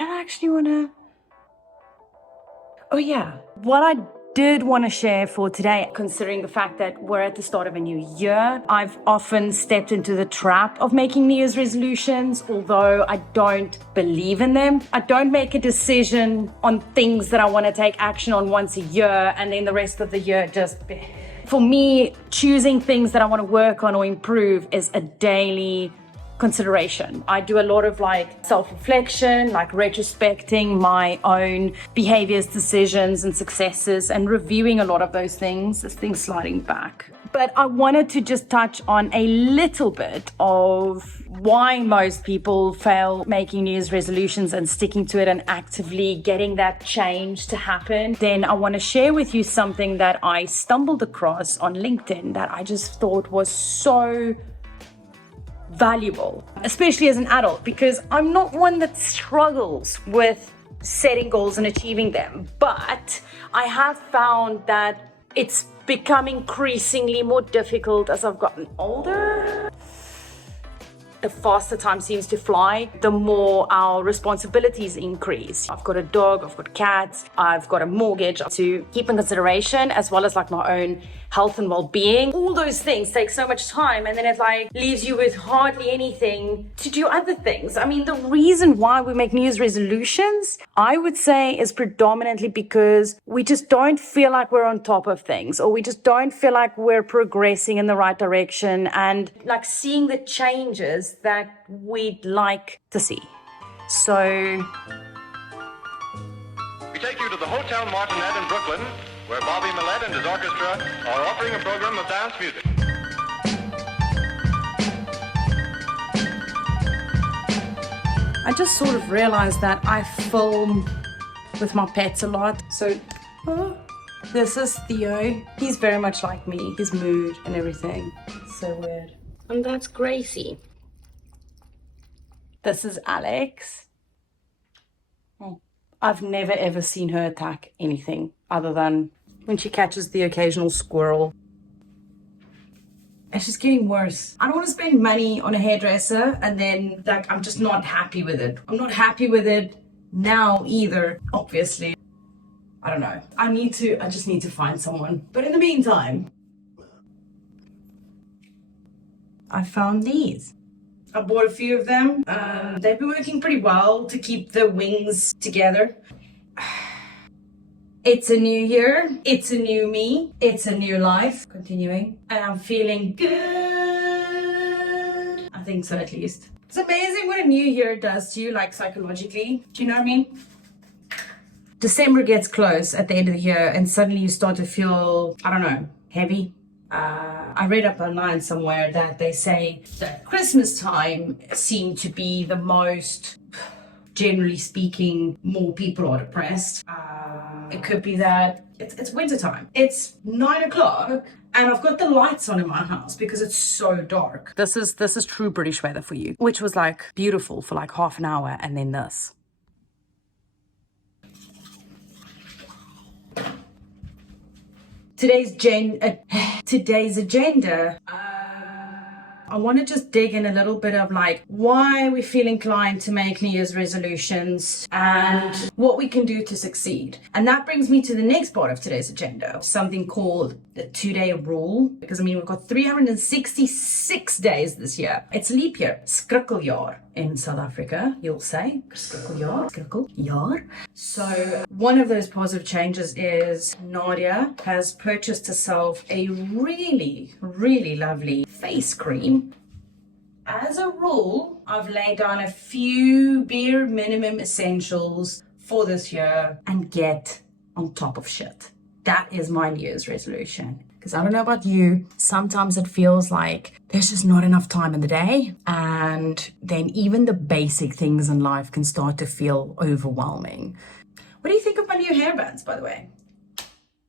did I actually want to? Oh yeah, what I did want to share for today, considering the fact that we're at the start of a new year, I've often stepped into the trap of making New Year's resolutions, although I don't believe in them. I don't make a decision on things that I want to take action on once a year and then the rest of the year just... For me, choosing things that I want to work on or improve is a daily consideration. I do a lot of self-reflection, retrospecting my own behaviors, decisions, and successes, and reviewing a lot of those things as things sliding back. But I wanted to just touch on a little bit of why most people fail making New Year's resolutions and sticking to it and actively getting that change to happen. Then I want to share with you something that I stumbled across on LinkedIn that I just thought was so valuable, especially as an adult, because I'm not one that struggles with setting goals and achieving them. But I have found that it's become increasingly more difficult as I've gotten older. The faster time seems to fly, the more our responsibilities increase. I've got a dog, I've got cats, I've got a mortgage to keep in consideration, as well as my own health and well-being. All those things take so much time, and then it leaves you with hardly anything to do other things. I mean, the reason why we make New Year's resolutions, I would say, is predominantly because we just don't feel like we're on top of things, or we just don't feel like we're progressing in the right direction and seeing the changes that we'd like to see. So we take you to the Hotel Martinet in Brooklyn, where Bobby Millett and his orchestra are offering a program of dance music. I just sort of realized that I film with my pets a lot. So this is Theo. He's very much like me, his mood and everything. So weird. And that's Gracie. This is Alex. I've never ever seen her attack anything other than when she catches the occasional squirrel. It's just getting worse. I don't want to spend money on a hairdresser and then I'm just not happy with it. I'm not happy with it now either, obviously. I don't know. I just need to find someone. But in the meantime, I found these. I bought a few of them. They've been working pretty well to keep the wings together. It's a new year. It's a new me. It's a new life. Continuing. And I'm feeling good. I think so, at least. It's amazing what a new year does to you, psychologically. Do you know what I mean? December gets close at the end of the year and suddenly you start to feel, I don't know, heavy. I read up online somewhere that they say that Christmas time seemed to be the most, generally speaking, more people are depressed. It could be that it's winter time. It's 9 o'clock and I've got the lights on in my house because it's so dark. This is true British weather for you, which was beautiful for half an hour and then this. Today's agenda, I want to just dig in a little bit of why we feel inclined to make New Year's resolutions and what we can do to succeed. And that brings me to the next part of today's agenda, something called the 2-day rule, because we've got 366 days this year. It's leap year, skrikkeljaar in South Africa, you'll say. Skrikkeljaar. So one of those positive changes is Nadia has purchased herself a really, really lovely face cream. As a rule, I've laid down a few bare minimum essentials for this year and get on top of shit. That is my New Year's resolution. Because I don't know about you, sometimes it feels like there's just not enough time in the day. And then even the basic things in life can start to feel overwhelming. What do you think of my new hairbands, by the way?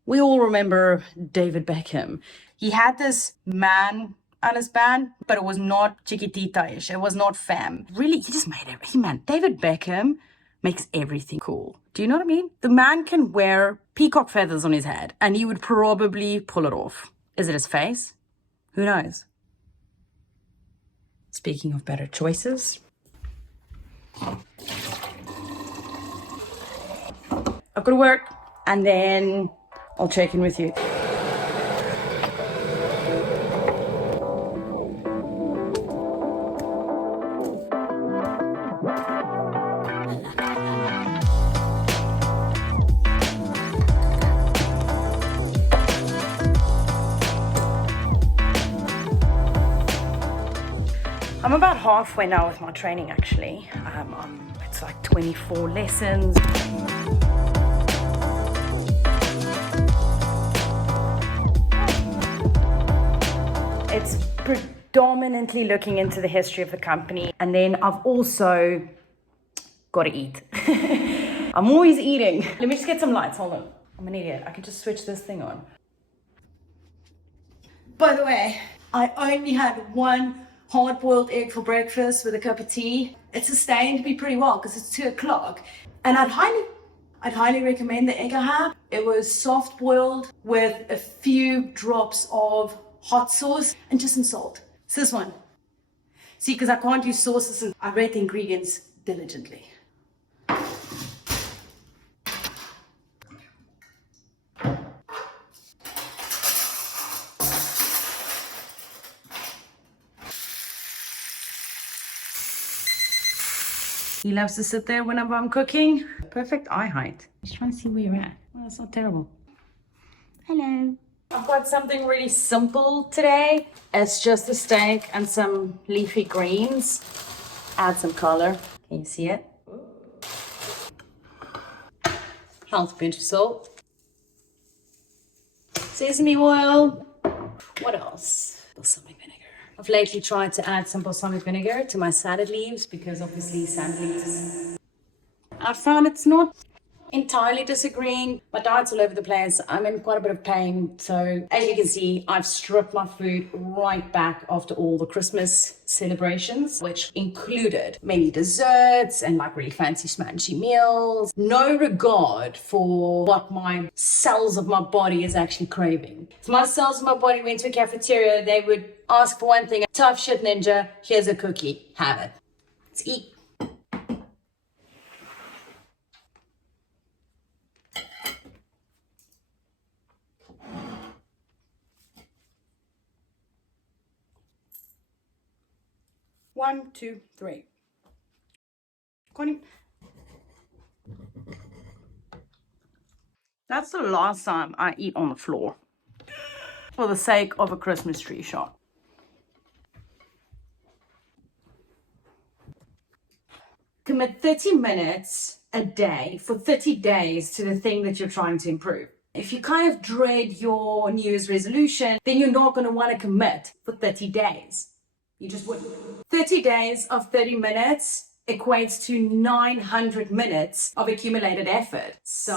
We all remember David Beckham. He had this man on his band, but it was not Chiquitita-ish. It was not femme. Really, he just made it. David Beckham makes everything cool. Do you know what I mean? The man can wear peacock feathers on his head and he would probably pull it off. Is it his face? Who knows? Speaking of better choices, I've got to work, and then I'll check in with you. I'm about halfway now with my training, actually. It's like 24 lessons. It's predominantly looking into the history of the company. And then I've also got to eat. I'm always eating. Let me just get some lights. Hold on. I'm an idiot. I can just switch this thing on. By the way, I only had one hard-boiled egg for breakfast with a cup of tea. It sustained me pretty well because it's 2 o'clock. And I'd highly recommend the egg I had. It was soft-boiled with a few drops of hot sauce and just some salt. It's this one. See, because I can't use sauces and I read the ingredients diligently. He loves to sit there whenever I'm cooking. Perfect eye height. He's trying to see where you're at. Well, that's not terrible. Hello. I've got something really simple today. It's just a steak and some leafy greens. Add some color. Can you see it? Half a pinch of salt. Sesame oil. What else? Balsamic vinegar. I've lately tried to add some balsamic vinegar to my salad leaves because obviously salad leaves. I found it's not entirely disagreeing. My diet's all over the place. I'm in quite a bit of pain. So as you can see, I've stripped my food right back after all the Christmas celebrations, which included many desserts and like really fancy smanchy meals. No regard for what my cells of my body is actually craving. If my cells of my body went to a cafeteria, they would ask for one thing: tough shit ninja, here's a cookie, have it. Let's eat. One, two, three. That's the last time I eat on the floor for the sake of a Christmas tree shot. Commit 30 minutes a day for 30 days to the thing that you're trying to improve. If you kind of dread your New Year's resolution, then you're not going to want to commit for 30 days. You just wouldn't. 30 days of 30 minutes equates to 900 minutes of accumulated effort. So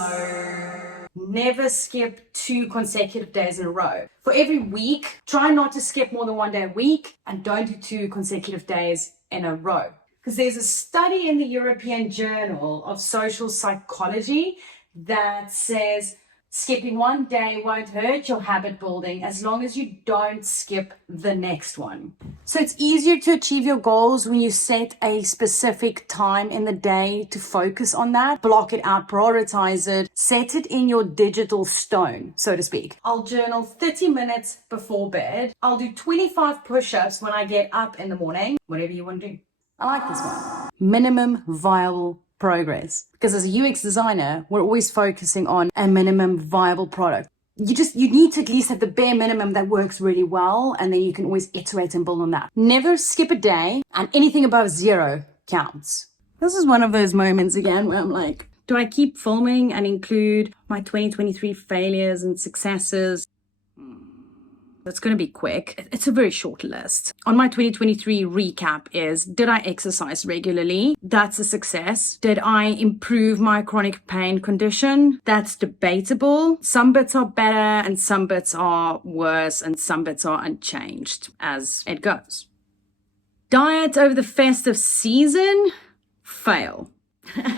never skip 2 consecutive days in a row. For every week, try not to skip more than 1 day a week, and don't do 2 consecutive days in a row. Because there's a study in the European Journal of Social Psychology that says skipping 1 day won't hurt your habit building as long as you don't skip the next one. So it's easier to achieve your goals when you set a specific time in the day to focus on that. Block it out, prioritize it, set it in your digital stone, so to speak. I'll journal 30 minutes before bed. I'll do 25 push-ups when I get up in the morning, whatever you want to do. I like this one. Minimum viable progress. Because as a UX designer, we're always focusing on a minimum viable product. You need to at least have the bare minimum that works really well, and then you can always iterate and build on that. Never skip a day, and anything above 0 counts. This is one of those moments again where I'm like, do I keep filming and include my 2023 failures and successes? It's going to be quick. It's a very short list. On my 2023 recap is, did I exercise regularly? That's a success. Did I improve my chronic pain condition? That's debatable. Some bits are better and some bits are worse and some bits are unchanged, as it goes. Diet over the festive season? Fail.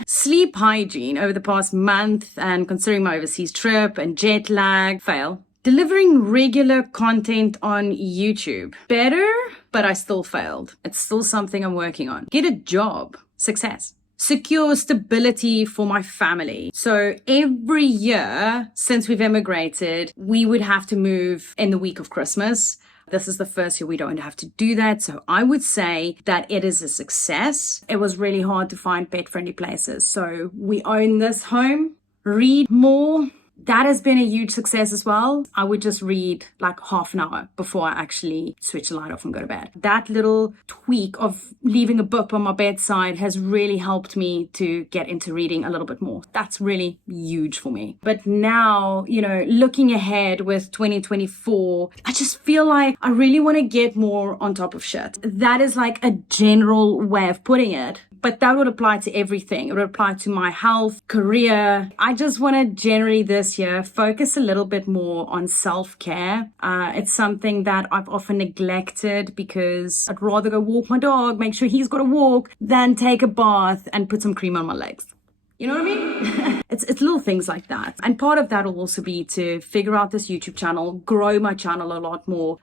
Sleep hygiene over the past month and considering my overseas trip and jet lag? Fail. Delivering regular content on YouTube. Better, but I still failed. It's still something I'm working on. Get a job. Success. secure stability for my family. So every year since we've immigrated, we would have to move in the week of Christmas. This is the first year we don't have to do that. So I would say that it is a success. It was really hard to find pet-friendly places. So we own this home. Read more. That has been a huge success as well. I would just read like half an hour before I actually switch the light off and go to bed. That little tweak of leaving a book on my bedside has really helped me to get into reading a little bit more. That's really huge for me. But now, looking ahead with 2024, I just feel like I really want to get more on top of shit. That is like a general way of putting it. But that would apply to everything. It would apply to my health, career. I just want to generally this year focus a little bit more on self-care. It's something that I've often neglected because I'd rather go walk my dog, make sure he's got a walk, than take a bath and put some cream on my legs. You know what I mean? It's little things like that. And part of that will also be to figure out this YouTube channel, grow my channel a lot more.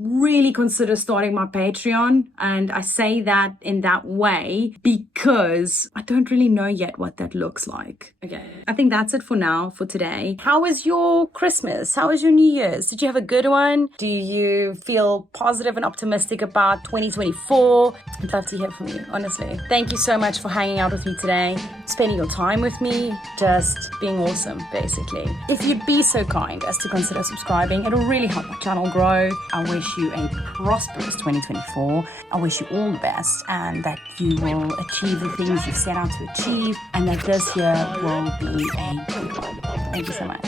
Really consider starting my Patreon, and I say that in that way because I don't really know yet what that looks like. Okay, I think that's it for now, for today. How was your Christmas? How was your New Year's? Did you have a good one? Do you feel positive and optimistic about 2024? I'd love to hear from you, honestly. Thank you so much for hanging out with me today, spending your time with me, just being awesome, basically. If you'd be so kind as to consider subscribing, it'll really help my channel grow. I wish you a prosperous 2024. I wish you all the best and that you will achieve the things you've set out to achieve and that this year will be a good one. Thank you so much.